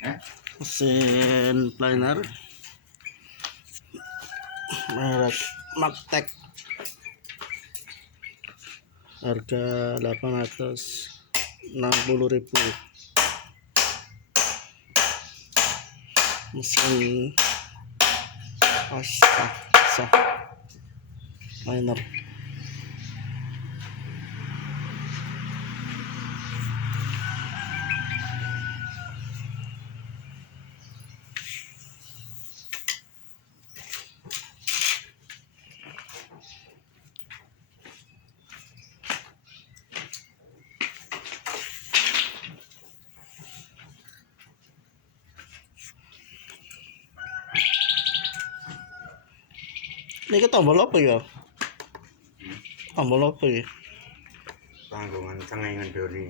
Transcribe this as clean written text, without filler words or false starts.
Mesin planer merek Magtech, harga 860.000. Mesin planer. Ini tombol apa ya? Tombol apa ya? Tanggungan cengengan doni.